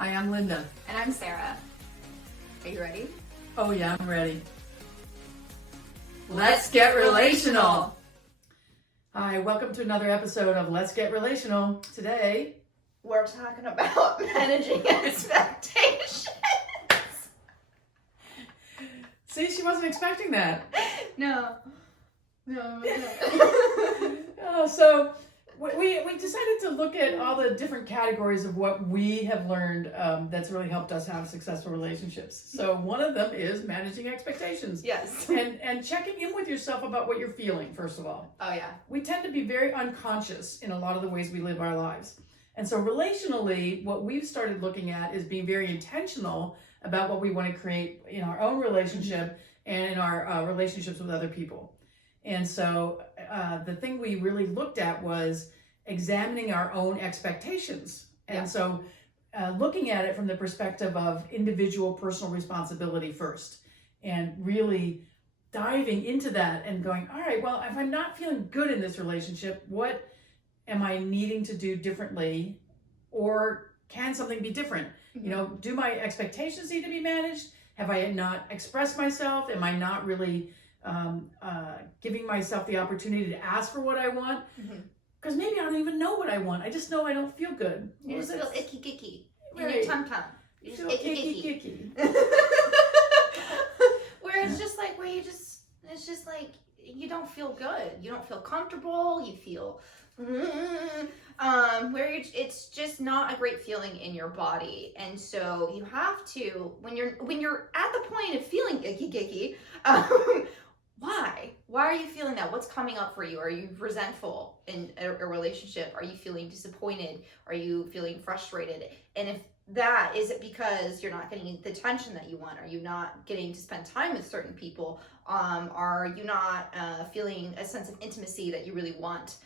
Hi, I'm Linda. And I'm Sarah. Are you ready? Oh yeah, I'm ready. Let's get relational. Hi, welcome to another episode of Let's Get Relational. Today, we're talking about managing expectations. See, she wasn't expecting that. No. So we decided to look at all the different categories of what we have learned that's really helped us have successful relationships. So one of them is managing expectations. Yes. And checking in with yourself about what you're feeling, first of all. Oh, yeah. We tend to be very unconscious in a lot of the ways we live our lives. And so relationally, what we've started looking at is being very intentional about what we want to create in our own relationship and in our relationships with other people. And so the thing we really looked at was examining our own expectations. And so looking at it from the perspective of individual personal responsibility first, and really diving into that and going, all right, well, if I'm not feeling good in this relationship, what am I needing to do differently? Or can something be different? You know, do my expectations need to be managed? Have I not expressed myself? Am I not really giving myself the opportunity to ask for what I want? Because maybe I don't even know what I want. I just know I don't feel good. You just feel icky in Right. your tum-tum. You just icky. Where it's just like, it's just like, you don't feel good. You don't feel comfortable. You feel, it's just not a great feeling in your body. And so you have to, when you're at the point of feeling icky, why are you feeling that? What's coming up for you? Are you resentful in a relationship? Are you feeling disappointed? Are you feeling frustrated? And if that, is it because you're not getting the attention that you want? Are you not getting to spend time with certain people? Are you not feeling a sense of intimacy that you really want?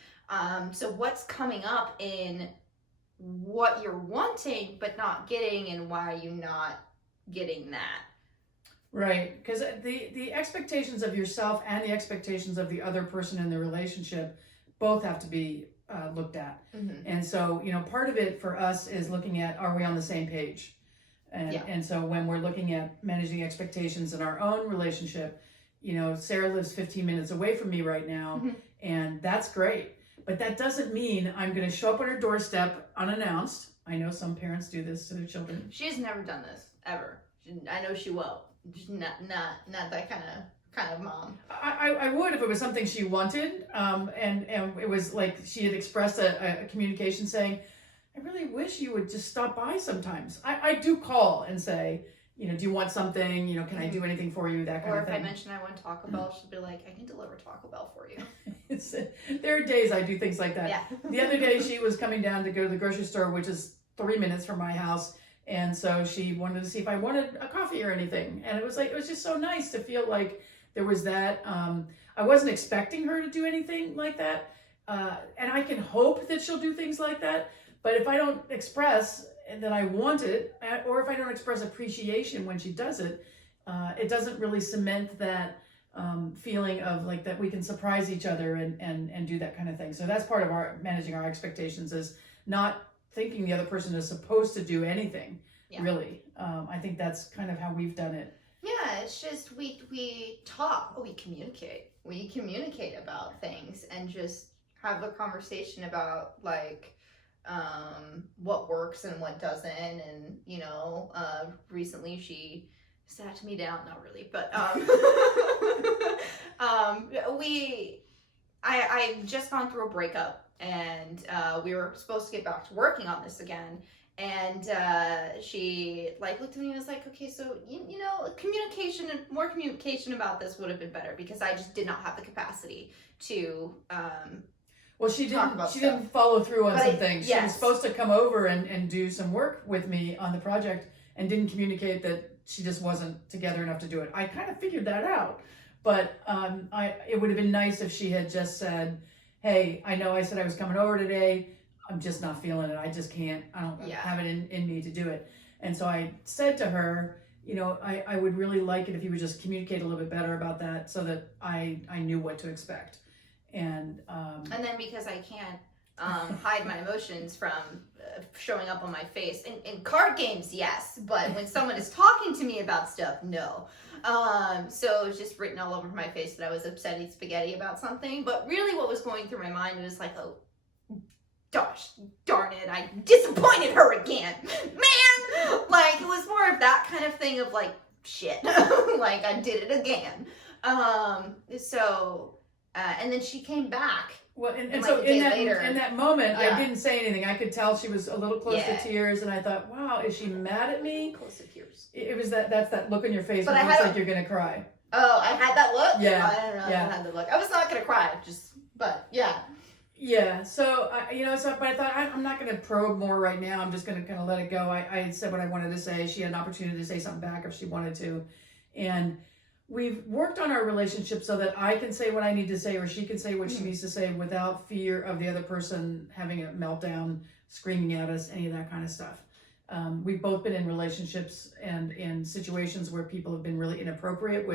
So what's coming up in what you're wanting but not getting, and why are you not getting that? Right, because the expectations of yourself and the expectations of the other person in the relationship both have to be looked at. And so, you know, part of it for us is looking at, are we on the same page? And so when we're looking at managing expectations in our own relationship, you know, Sarah lives 15 minutes away from me right now, and that's great. But that doesn't mean I'm going to show up on her doorstep unannounced. I know some parents do this to their children. She has never done this, ever. I know she will. Just not that kind of mom. I would if it was something she wanted, and it was like she had expressed a communication saying, I really wish you would just stop by sometimes. I do call and say, you know, do you want something? You know, can I do anything for you? That kind of thing. Or if I mention I want Taco Bell, she'll be like, I can deliver Taco Bell for you. There are days I do things like that. Yeah. The other day she was coming down to go to the grocery store, which is 3 minutes from my house. And so she wanted to see if I wanted a coffee or anything. And it was just so nice to feel like there was that. I wasn't expecting her to do anything like that. And I can hope that she'll do things like that. But if I don't express that I want it, or if I don't express appreciation when she does it, it doesn't really cement that feeling of like that we can surprise each other and do that kind of thing. So that's part of our managing our expectations, is not thinking the other person is supposed to do anything, really. I think that's kind of how we've done it. Yeah, it's just we talk, we communicate about things, and just have a conversation about like what works and what doesn't. And you know, recently she sat me down, not really, but I just gone through a breakup. And we were supposed to get back to working on this again. And she like looked at me and was like, okay, so you know, more communication about this would have been better, because I just did not have the capacity to well, she didn't follow through on some things. She was supposed to come over and do some work with me on the project, and didn't communicate that she just wasn't together enough to do it. I kind of figured that out, but it would have been nice if she had just said, hey, I know I said I was coming over today. I'm just not feeling it. I just can't. I don't have it in me to do it. And so I said to her, you know, I would really like it if you would just communicate a little bit better about that, so that I knew what to expect. And then because I can't hide my emotions from showing up on my face. In card games, yes, but when someone is talking to me about stuff, no. So it was just written all over my face that I was upsetting spaghetti about something. But really what was going through my mind was like, oh, gosh, darn it, I disappointed her again. Man! Like, it was more of that kind of thing of like, shit. Like, I did it again. And then she came back. Well, and like so a day in later. that moment, Yeah. I didn't say anything. I could tell she was a little close Yeah. to tears, and I thought, wow, is she mad at me? Close to tears. It was that's that look on your face But when I it looks had like you're gonna cry. Oh, I had that look? Yeah. I don't know if Yeah. I had the look. I was not going to cry, but yeah. Yeah, so but I thought I'm not going to probe more right now. I'm just going to kind of let it go. I had said what I wanted to say. She had an opportunity to say something back if she wanted to, and we've worked on our relationship so that I can say what I need to say, or she can say what she needs to say without fear of the other person having a meltdown, screaming at us, any of that kind of stuff. We've both been in relationships and in situations where people have been really inappropriate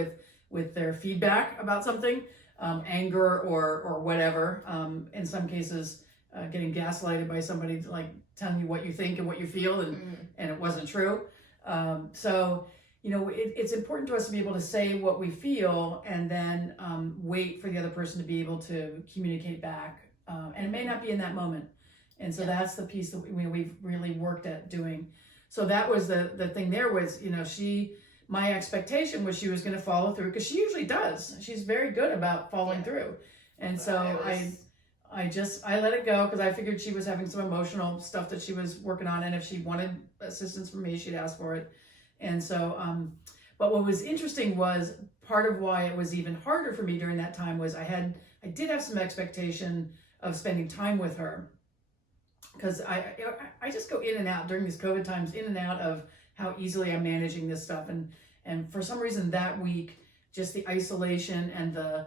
with their feedback about something. Anger or whatever. In some cases, getting gaslighted by somebody like telling you what you think and what you feel, and it wasn't true. So it's important to us to be able to say what we feel and then wait for the other person to be able to communicate back. And it may not be in that moment. And so that's the piece that we've really worked at doing. So that was the thing there was, my expectation was she was going to follow through, because she usually does. She's very good about following through. And so I let it go, because I figured she was having some emotional stuff that she was working on. And if she wanted assistance from me, she'd ask for it. And so, but what was interesting was part of why it was even harder for me during that time was I did have some expectation of spending time with her. Because I just go in and out during these COVID times, in and out of how easily I'm managing this stuff. And for some reason that week, just the isolation and the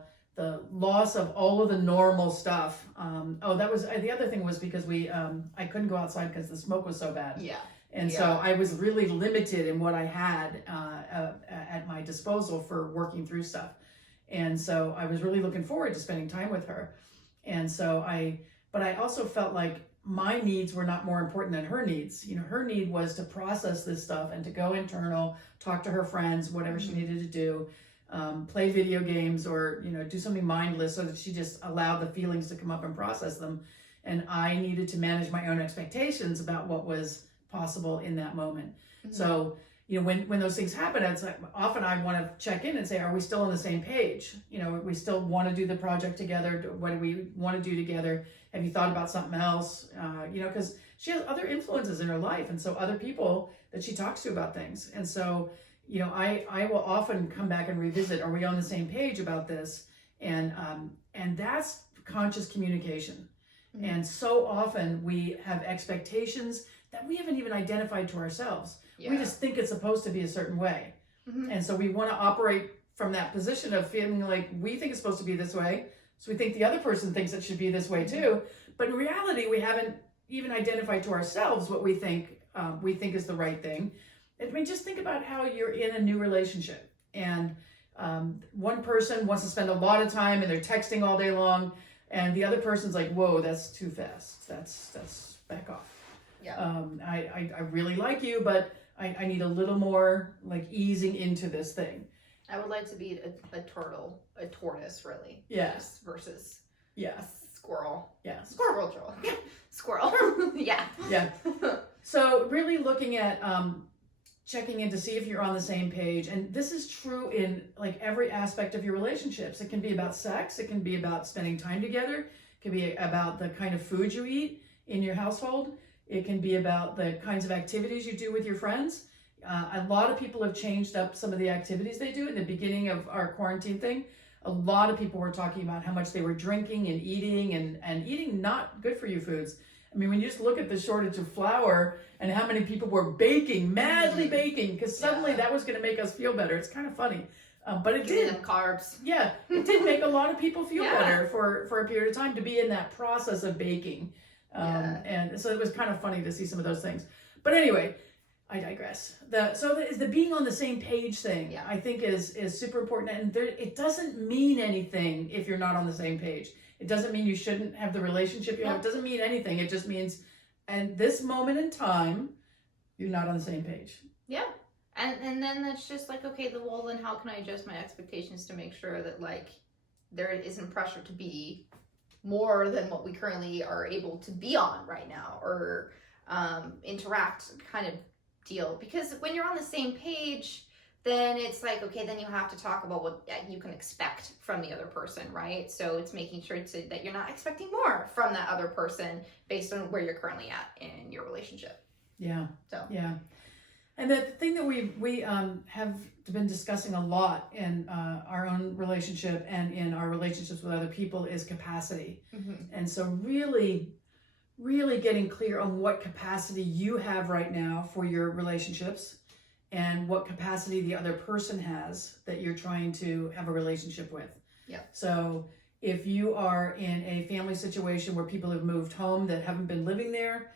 loss of all of the normal stuff. That was, the other thing was because I couldn't go outside because the smoke was so bad. Yeah. And so I was really limited in what I had at my disposal for working through stuff. And so I was really looking forward to spending time with her. And so but I also felt like my needs were not more important than her needs. Her need was to process this stuff and to go internal, talk to her friends, whatever she needed to do, play video games, or, do something mindless, so that she just allowed the feelings to come up and process them. And I needed to manage my own expectations about what was possible in that moment. So, when those things happen, it's like often I want to check in and say, are we still on the same page? We still want to do the project together. What do we want to do together? Have you thought about something else? Because she has other influences in her life, and so other people that she talks to about things. And so, I will often come back and revisit, are we on the same page about this? And that's conscious communication. And so often we have expectations that we haven't even identified to ourselves. Yeah. We just think it's supposed to be a certain way. And so we want to operate from that position of feeling like we think it's supposed to be this way. So we think the other person thinks it should be this way too. But in reality, we haven't even identified to ourselves what we think is the right thing. Just think about how you're in a new relationship, and one person wants to spend a lot of time and they're texting all day long, and the other person's like, whoa, that's too fast. That's back off. Yeah. I really like you, but I need a little more like easing into this thing. I would like to be a tortoise, really. Yes. Versus a squirrel. Yeah. Squirrel. Squirrel. Yeah. Yeah. So really looking at checking in to see if you're on the same page. And this is true in like every aspect of your relationships. It can be about sex. It can be about spending time together. It can be about the kind of food you eat in your household. It can be about the kinds of activities you do with your friends. A lot of people have changed up some of the activities they do. In the beginning of our quarantine thing, a lot of people were talking about how much they were drinking and eating not good for you foods. I mean, when you just look at the shortage of flour and how many people were madly baking, because suddenly that was going to make us feel better. It's kind of funny. But it did. Them carbs. Yeah, it did make a lot of people feel better for a period of time to be in that process of baking. And so it was kind of funny to see some of those things. But anyway, I digress. The being on the same page thing, I think is super important. And it doesn't mean anything if you're not on the same page. It doesn't mean you shouldn't have the relationship. You know, it doesn't mean anything. It just means, and this moment in time, you're not on the same page. Yeah. And then that's just like, okay, well, then how can I adjust my expectations to make sure that, like, there isn't pressure to be more than what we currently are able to be on right now, or interact kind of deal. Because when you're on the same page, then it's like, okay, then you have to talk about what you can expect from the other person, right? So it's making sure that you're not expecting more from that other person based on where you're currently at in your relationship. Yeah. So yeah. And the thing that we have been discussing a lot in our own relationship and in our relationships with other people is capacity. And so really getting clear on what capacity you have right now for your relationships and what capacity the other person has that you're trying to have a relationship with. Yeah. So if you are in a family situation where people have moved home that haven't been living there,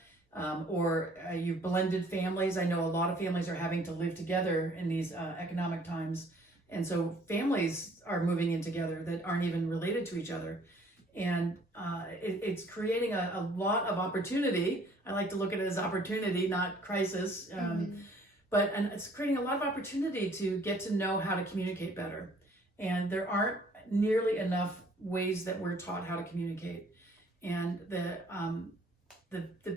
or you've blended families. I know a lot of families are having to live together in these economic times. And so families are moving in together that aren't even related to each other. And it's creating a lot of opportunity. I like to look at it as opportunity, not crisis. But it's creating a lot of opportunity to get to know how to communicate better. And there aren't nearly enough ways that we're taught how to communicate. And the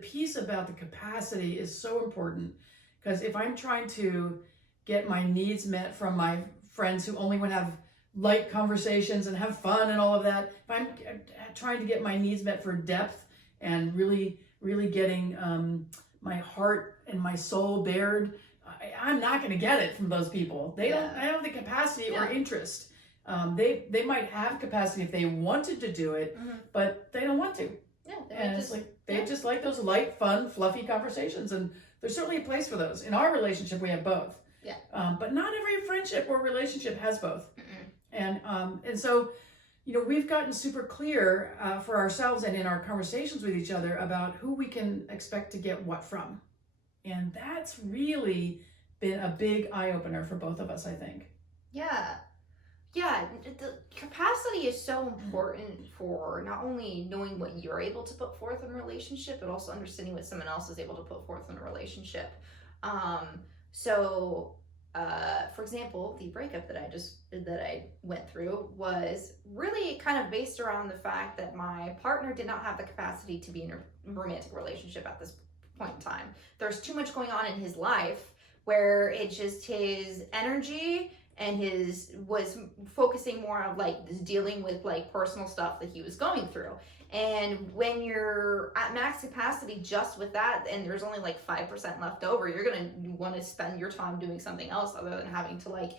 piece about the capacity is so important, because if I'm trying to get my needs met from my friends who only want to have light conversations and have fun and all of that, if I'm trying to get my needs met for depth and really getting my heart and my soul bared, I'm not going to get it from those people. They don't have the capacity or interest. They might have capacity if they wanted to do it, but they don't want to. Yeah, and it's like they just like those light, fun, fluffy conversations, and there's certainly a place for those. In our relationship, we have both. Yeah. But not every friendship or relationship has both. And so, you know, we've gotten super clear for ourselves and in our conversations with each other about who we can expect to get what from, and that's really been a big eye opener for both of us, I think. Yeah, the capacity is so important for not only knowing what you're able to put forth in a relationship, but also understanding what someone else is able to put forth in a relationship. For example, the breakup that I went through was really kind of based around the fact that my partner did not have the capacity to be in a romantic relationship at this point in time. There's too much going on in his life where it's just his energy and was focusing more on like dealing with like personal stuff that he was going through. And when you're at max capacity just with that, and there's only like 5% left over, you're gonna want to spend your time doing something else other than having to like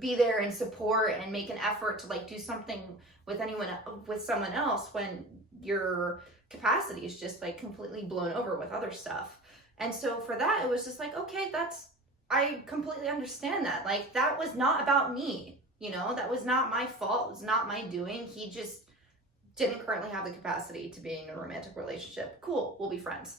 be there and support and make an effort to like do something with someone else when your capacity is just like completely blown over with other stuff. And so for that, it was just like, okay, I completely understand that. Like, that was not about me, you know, that was not my fault. It was not my doing. He just didn't currently have the capacity to be in a romantic relationship. Cool, we'll be friends.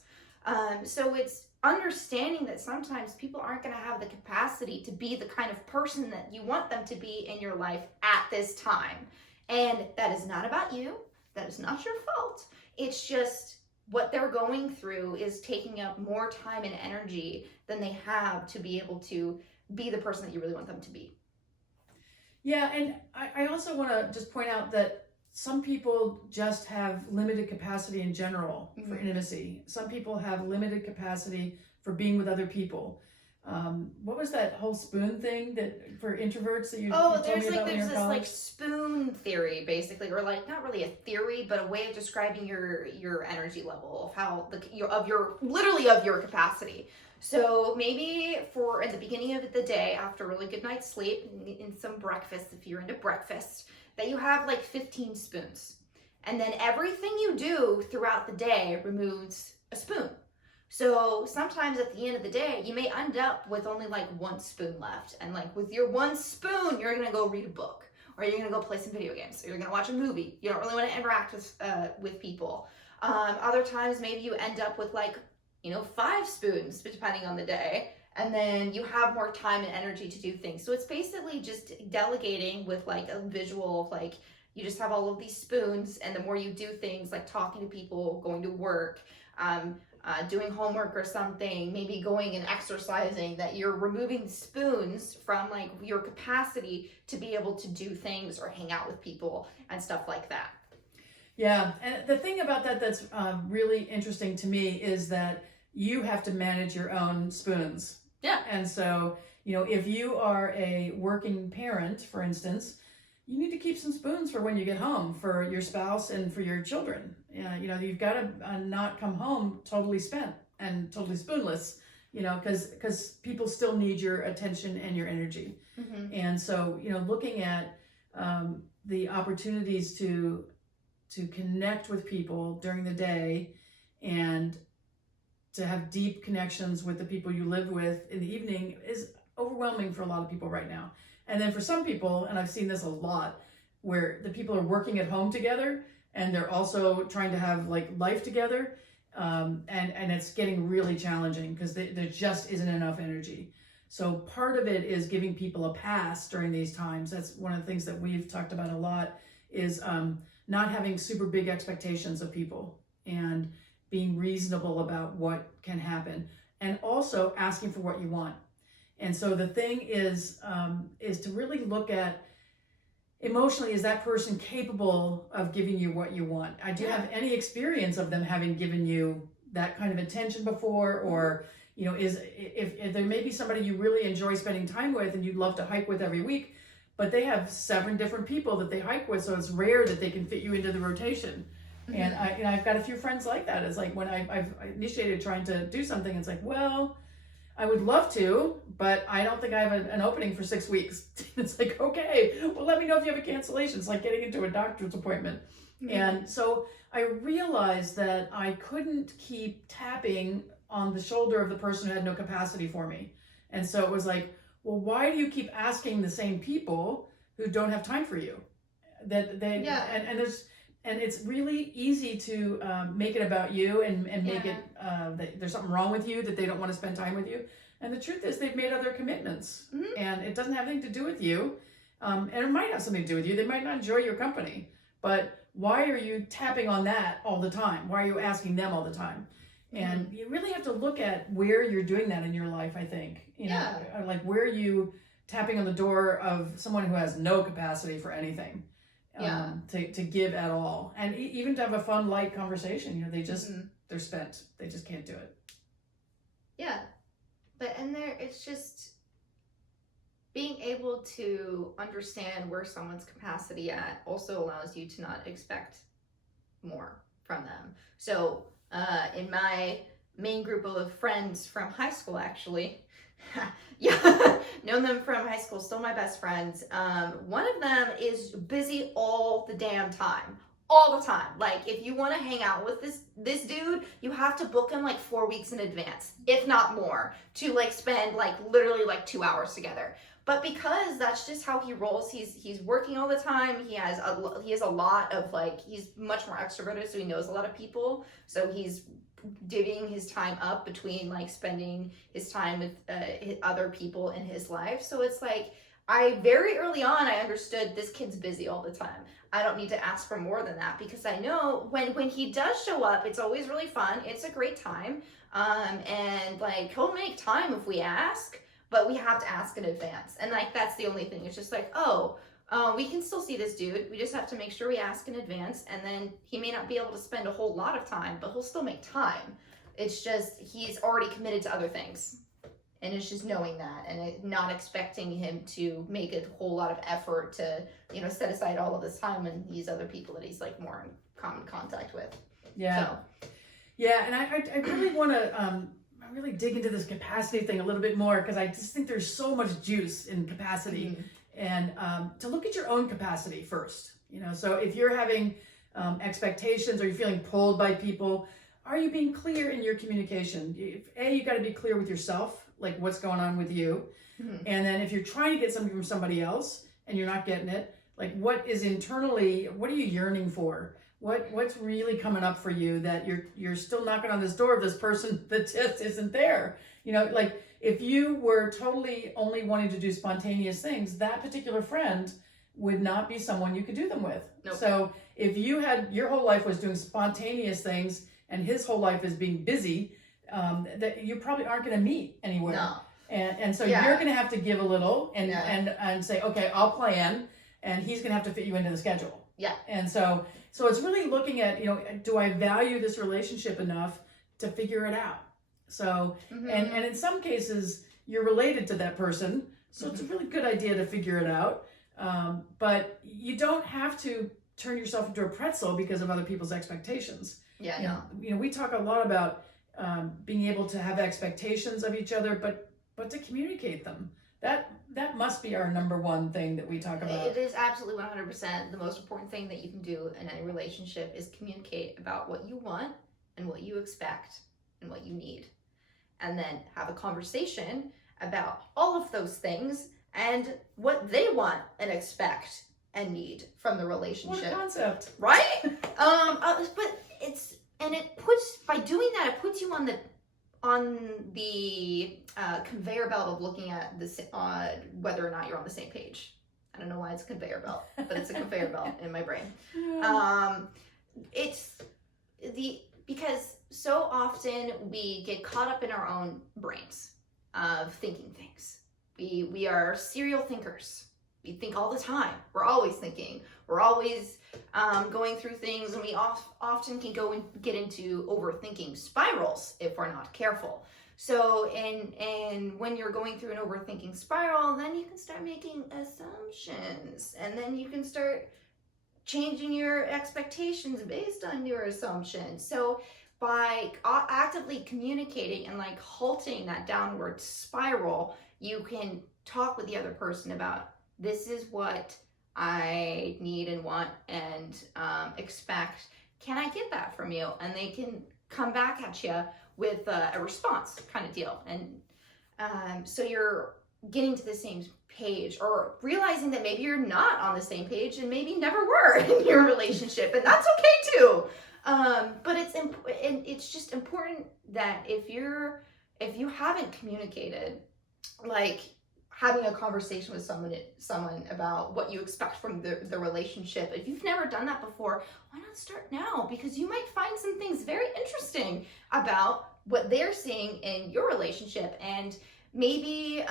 So it's understanding that sometimes people aren't going to have the capacity to be the kind of person that you want them to be in your life at this time. And that is not about you. That is not your fault. It's just what they're going through is taking up more time and energy than they have to be able to be the person that you really want them to be. Yeah, and I also want to just point out that some people just have limited capacity in general for intimacy. Some people have limited capacity for being with other people. What was that whole spoon thing that for introverts that you told me about when you were in college? Like spoon theory, basically, or like not really a theory, but a way of describing your energy level of how your capacity. So maybe at the beginning of the day, after a really good night's sleep and some breakfast, if you're into breakfast, that you have like 15 spoons, and then everything you do throughout the day removes a spoon. So sometimes at the end of the day, you may end up with only like one spoon left. And like with your one spoon, you're going to go read a book, or you're going to go play some video games, or you're going to watch a movie. You don't really want to interact with people. Other times, maybe you end up with like, 5 spoons, depending on the day. And then you have more time and energy to do things. So it's basically just delegating with like a visual of like, you just have all of these spoons, and the more you do things like talking to people, going to work, doing homework or something, maybe going and exercising, that you're removing spoons from like your capacity to be able to do things or hang out with people and stuff like that. Yeah, and the thing about that that's really interesting to me is that you have to manage your own spoons. Yeah. And so, if you are a working parent, for instance, you need to keep some spoons for when you get home for your spouse and for your children. You've got to not come home totally spent and totally spoonless, because people still need your attention and your energy. Mm-hmm. And so, looking at the opportunities to connect with people during the day and to have deep connections with the people you live with in the evening is overwhelming for a lot of people right now. And then for some people, and I've seen this a lot, where the people are working at home together and they're also trying to have like life together, and it's getting really challenging because there just isn't enough energy. So part of it is giving people a pass during these times. That's one of the things that we've talked about a lot, is not having super big expectations of people and being reasonable about what can happen, and also asking for what you want. And so the thing is to really look at emotionally, is that person capable of giving you what you want? Do you have any experience of them having given you that kind of attention before? Or, if there may be somebody you really enjoy spending time with and you'd love to hike with every week, but they have 7 different people that they hike with, so it's rare that they can fit you into the rotation. Mm-hmm. And I've got a few friends like that. It's like when I've initiated trying to do something, it's like, well, I would love to, but I don't think I have an opening for 6 weeks. It's like, okay, well, let me know if you have a cancellation. It's like getting into a doctor's appointment. Mm-hmm. And so I realized that I couldn't keep tapping on the shoulder of the person who had no capacity for me. And so it was like, well, why do you keep asking the same people who don't have time for you? And it's really easy to make it about you and make it that there's something wrong with you, that they don't want to spend time with you. And the truth is, they've made other commitments, mm-hmm. and it doesn't have anything to do with you. And it might have something to do with you. They might not enjoy your company, but why are you tapping on that all the time? Why are you asking them all the time? Mm-hmm. And you really have to look at where you're doing that in your life, I think. Like, where are you tapping on the door of someone who has no capacity for anything? To give at all, and even to have a fun, light conversation. They just, mm-hmm. they're spent. They just can't do it. Yeah, but it's just being able to understand where someone's capacity at also allows you to not expect more from them. So in my main group of friends from high school, actually, yeah, known them from high school, still my best friends. One of them is busy all the damn time. All the time. Like, if you want to hang out with this dude, you have to book him like 4 weeks in advance, if not more, to like spend like literally like 2 hours together. But because that's just how he rolls, he's working all the time. He has a lot of like, he's much more extroverted, so he knows a lot of people. So he's divvying his time up between like spending his time with other people in his life. So it's like, very early on, I understood this kid's busy all the time. I don't need to ask for more than that, because I know when he does show up, it's always really fun. It's a great time. And like, he'll make time if we ask, but we have to ask in advance. And like, that's the only thing. It's just like, we can still see this dude. We just have to make sure we ask in advance. And then he may not be able to spend a whole lot of time, but he'll still make time. It's just, he's already committed to other things. And it's just knowing that and not expecting him to make a whole lot of effort to, set aside all of this time and these other people that he's like more in common contact with. Yeah. So. Yeah. And I really want to really dig into this capacity thing a little bit more, because I just think there's so much juice in capacity. Mm-hmm. And to look at your own capacity first. So if you're having expectations, or you're feeling pulled by people, are you being clear in your communication? You got to be clear with yourself, like what's going on with you. Mm-hmm. And then if you're trying to get something from somebody else and you're not getting it, like what is internally, what are you yearning for? What's really coming up for you that you're still knocking on this door of this person that just isn't there? Like if you were totally only wanting to do spontaneous things, that particular friend would not be someone you could do them with. Nope. So if you had, your whole life was doing spontaneous things and his whole life is being busy, that you probably aren't going to meet anywhere. No. And so Yeah. you're going to have to give a little and, Yeah. and say, okay, I'll plan, and he's going to have to fit you into the schedule. Yeah. And so it's really looking at, do I value this relationship enough to figure it out? So, Mm-hmm. and in some cases you're related to that person. So Mm-hmm. it's a really good idea to figure it out. But you don't have to turn yourself into a pretzel because of other people's expectations. Yeah, no. We talk a lot about being able to have expectations of each other, but to communicate them. That must be our number one thing that we talk about. It is absolutely 100% the most important thing that you can do in any relationship is communicate about what you want and what you expect and what you need. And then have a conversation about all of those things and what they want and expect and need from the relationship. What a concept. Right? But by doing that, it puts you on the conveyor belt of looking at whether or not you're on the same page. I don't know why it's a conveyor belt, but it's a conveyor belt in my brain. Because so often we get caught up in our own brains of thinking things. We are serial thinkers. We think all the time. We're always thinking. We're always going through things, and we often can go and get into overthinking spirals if we're not careful. So, and when you're going through an overthinking spiral, then you can start making assumptions, and then you can start changing your expectations based on your assumptions. So, by actively communicating and like halting that downward spiral, you can talk with the other person about, this is what I need and want and expect. Can I get that from you? And they can come back at you with a response kind of deal. And so you're getting to the same page, or realizing that maybe you're not on the same page and maybe never were in your relationship, and that's okay too. But it's just important that if you haven't communicated, like having a conversation with someone about what you expect from the relationship. If you've never done that before, why not start now? Because you might find some things very interesting about what they're seeing in your relationship. And maybe,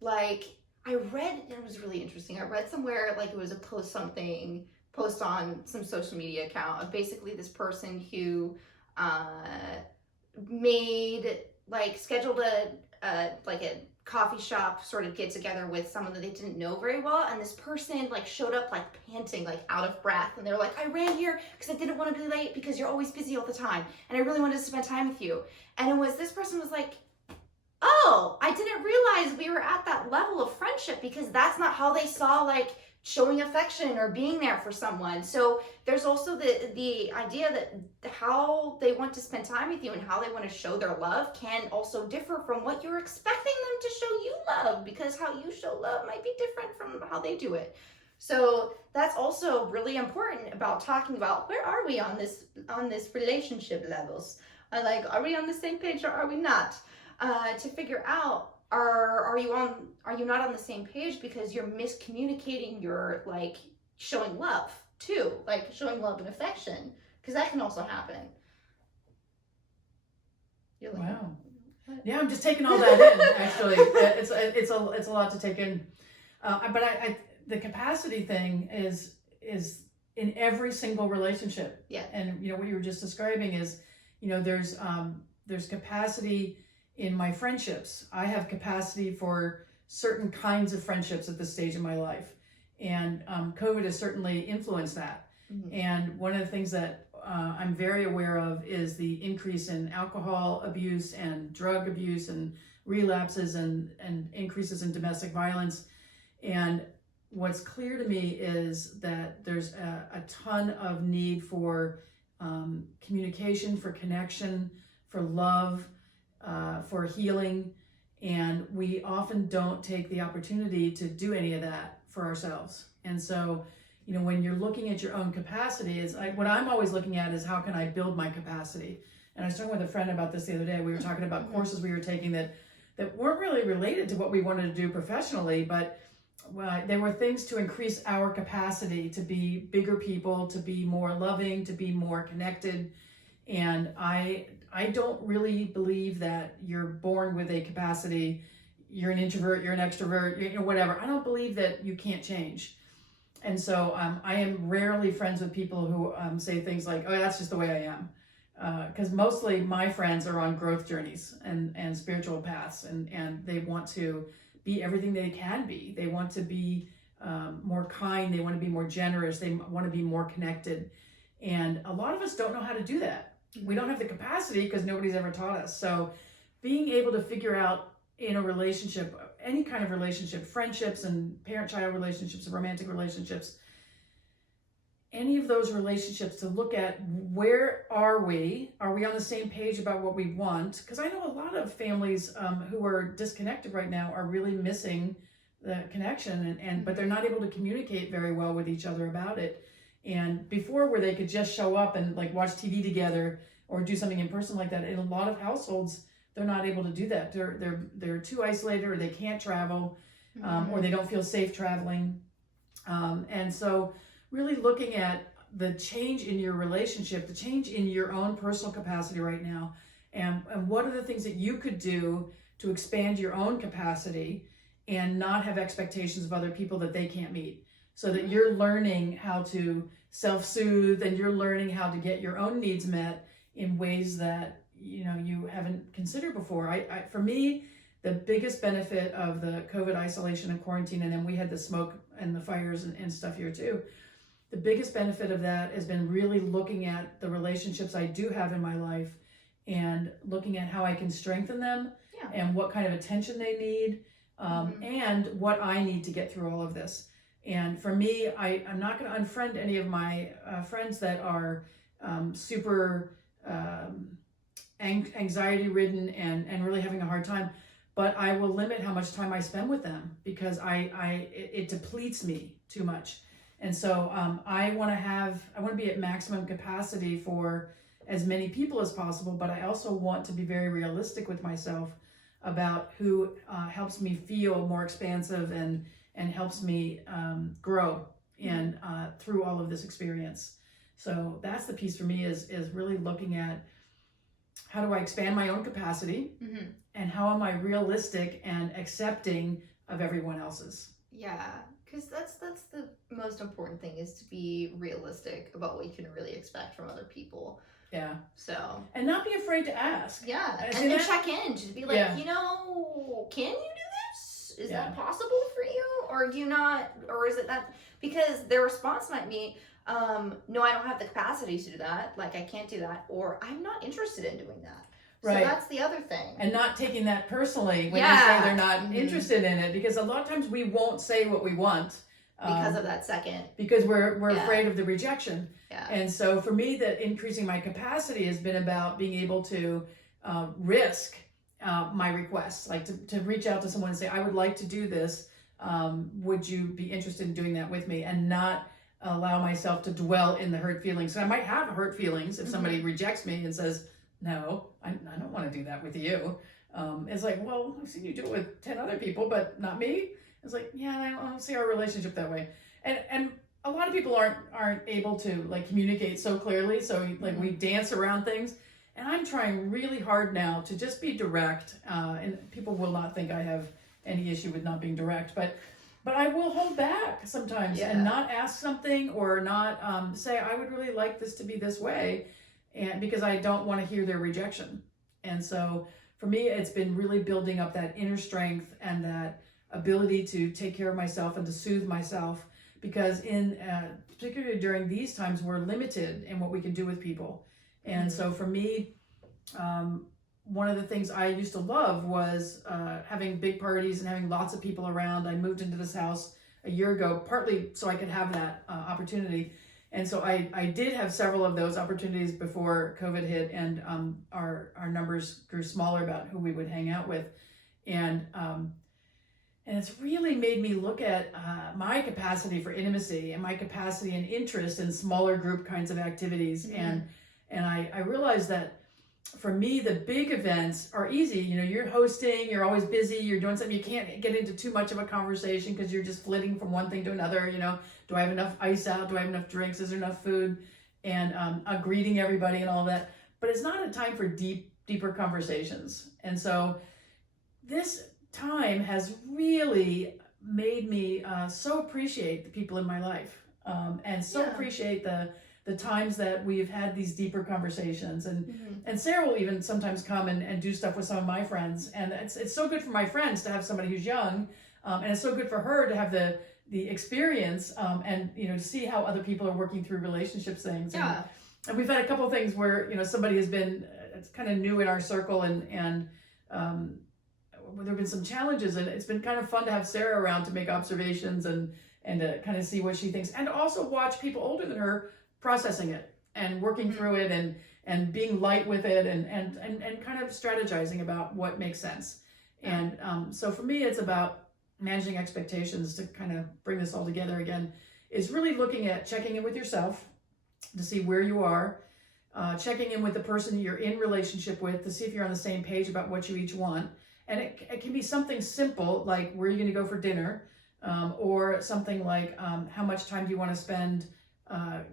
like I read, it was really interesting. I read somewhere, like it was a post on some social media account of basically this person who scheduled a coffee shop sort of get together with someone that they didn't know very well, and this person showed up panting, out of breath, and they're like, I ran here because I didn't want to be late because you're always busy all the time and I really wanted to spend time with you. And this person was like, oh, I didn't realize we were at that level of friendship, because that's not how they saw showing affection or being there for someone. So there's also the idea that how they want to spend time with you and how they want to show their love can also differ from what you're expecting them to show you love, because how you show love might be different from how they do it. So that's also really important about talking about, where are we on this relationship levels? Are we on the same page or are we not? To figure out, are you not on the same page because you're miscommunicating your showing love too, showing love and affection, because that can also happen. You're wow. Yeah, I'm just taking all that in. Actually, it's a lot to take in. But the capacity thing is in every single relationship. Yeah. And what you were just describing is, there's capacity in my friendships. I have capacity for certain kinds of friendships at this stage in my life. And COVID has certainly influenced that. Mm-hmm. And one of the things that I'm very aware of is the increase in alcohol abuse and drug abuse and relapses and increases in domestic violence. And what's clear to me is that there's a ton of need for communication, for connection, for love, for healing, and we often don't take the opportunity to do any of that for ourselves. And so, when you're looking at your own capacity, is what I'm always looking at is, how can I build my capacity? And I was talking with a friend about this the other day. We were talking about courses we were taking that weren't really related to what we wanted to do professionally, but well, they were things to increase our capacity to be bigger people, to be more loving, to be more connected. And I don't really believe that you're born with a capacity. You're an introvert, you're an extrovert, you know, whatever. I don't believe that you can't change. And so I am rarely friends with people who say things like, oh, that's just the way I am. Because mostly my friends are on growth journeys and spiritual paths, and they want to be everything they can be. They want to be more kind. They want to be more generous. They want to be more connected. And a lot of us don't know how to do that. We don't have the capacity because nobody's ever taught us. So being able to figure out in a relationship, any kind of relationship, friendships and parent-child relationships and romantic relationships, any of those relationships, to look at where are we on the same page about what we want? Because I know a lot of families who are disconnected right now are really missing the connection, but they're not able to communicate very well with each other about it. And before, where they could just show up and like watch TV together or do something in person like that, in a lot of households they're not able to do that. They're too isolated, or they can't travel, or they don't feel safe traveling. And so really looking at the change in your relationship, the change in your own personal capacity right now, and what are the things that you could do to expand your own capacity and not have expectations of other people that they can't meet, so that you're learning how to self-soothe and you're learning how to get your own needs met in ways that you haven't considered before. For me, the biggest benefit of the COVID isolation and quarantine, and then we had the smoke and the fires and stuff here too. The biggest benefit of that has been really looking at the relationships I do have in my life and looking at how I can strengthen them, and what kind of attention they need, and what I need to get through all of this. And for me, I'm not going to unfriend any of my friends that are super anxiety ridden and really having a hard time, but I will limit how much time I spend with them, because it depletes me too much. And so I want to be at maximum capacity for as many people as possible, but I also want to be very realistic with myself about who helps me feel more expansive and helps me grow and through all of this experience. So that's the piece for me, is really looking at how do I expand my own capacity, and how am I realistic and accepting of everyone else's. Yeah, because that's the most important thing, is to be realistic about what you can really expect from other people. Yeah. So. And not be afraid to ask. Yeah, and then check in, just be like, can you do this? Is that possible for you, or do you not, or is it that? Because their response might be, no, I don't have the capacity to do that. Like, I can't do that, or I'm not interested in doing that. Right. So that's the other thing. And not taking that personally when you say they're not interested in it, because a lot of times we won't say what we want. Because of that second. Because we're afraid of the rejection. Yeah. And so for me, that increasing my capacity has been about being able to risk my requests, like to reach out to someone and say, I would like to do this. Would you be interested in doing that with me? And not allow myself to dwell in the hurt feelings. So I might have hurt feelings if somebody rejects me and says, no, I don't want to do that with you. It's like, well, I've seen you do it with 10 other people, but not me. It's like, yeah, I don't see our relationship that way. And a lot of people aren't able to like communicate so clearly. So like we dance around things, and I'm trying really hard now to just be direct. And people will not think I have any issue with not being direct, but I will hold back sometimes and not ask something, or not say, I would really like this to be this way. And because I don't want to hear their rejection. And so for me, it's been really building up that inner strength and that ability to take care of myself and to soothe myself, because particularly during these times, we're limited in what we can do with people. And so for me, one of the things I used to love was having big parties and having lots of people around. I moved into this house a year ago, partly so I could have that opportunity. And so I did have several of those opportunities before COVID hit, and our numbers grew smaller about who we would hang out with. And it's really made me look at my capacity for intimacy and my capacity and interest in smaller group kinds of activities. And I realized that for me, the big events are easy. You know, you're hosting, you're always busy, you're doing something, you can't get into too much of a conversation because you're just flitting from one thing to another. You know, do I have enough ice out? Do I have enough drinks? Is there enough food? And greeting everybody and all that. But it's not a time for deeper conversations. And so this time has really made me so appreciate the people in my life, and so appreciate the times that we've had these deeper conversations. And Sarah will even sometimes come and do stuff with some of my friends, and it's so good for my friends to have somebody who's young, and it's so good for her to have the experience, and you know, to see how other people are working through relationships things. And we've had a couple of things where, you know, somebody has been it's kind of new in our circle, and there have been some challenges, and it's been kind of fun to have Sarah around to make observations and to kind of see what she thinks, and also watch people older than her processing it and working through it, and being light with it, and kind of strategizing about what makes sense. And so for me, it's about managing expectations to kind of bring this all together again, is really looking at checking in with yourself to see where you are, checking in with the person you're in relationship with to see if you're on the same page about what you each want. And it can be something simple like, where are you going to go for dinner? Or something like, how much time do you want to spend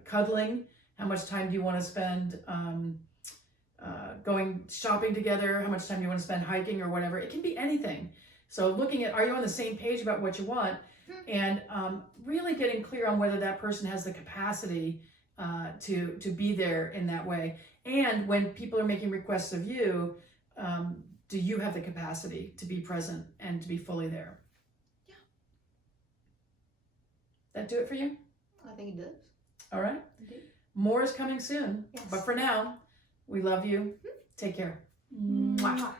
cuddling? How much time do you want to spend going shopping together? How much time do you want to spend hiking or whatever? It can be anything. So looking at, are you on the same page about what you want? And really getting clear on whether that person has the capacity to be there in that way. And when people are making requests of you, do you have the capacity to be present and to be fully there? Yeah. That do it for you? I think it does. All right. Indeed. More is coming soon. Yes. But for now, we love you. Take care. Mwah. Mwah.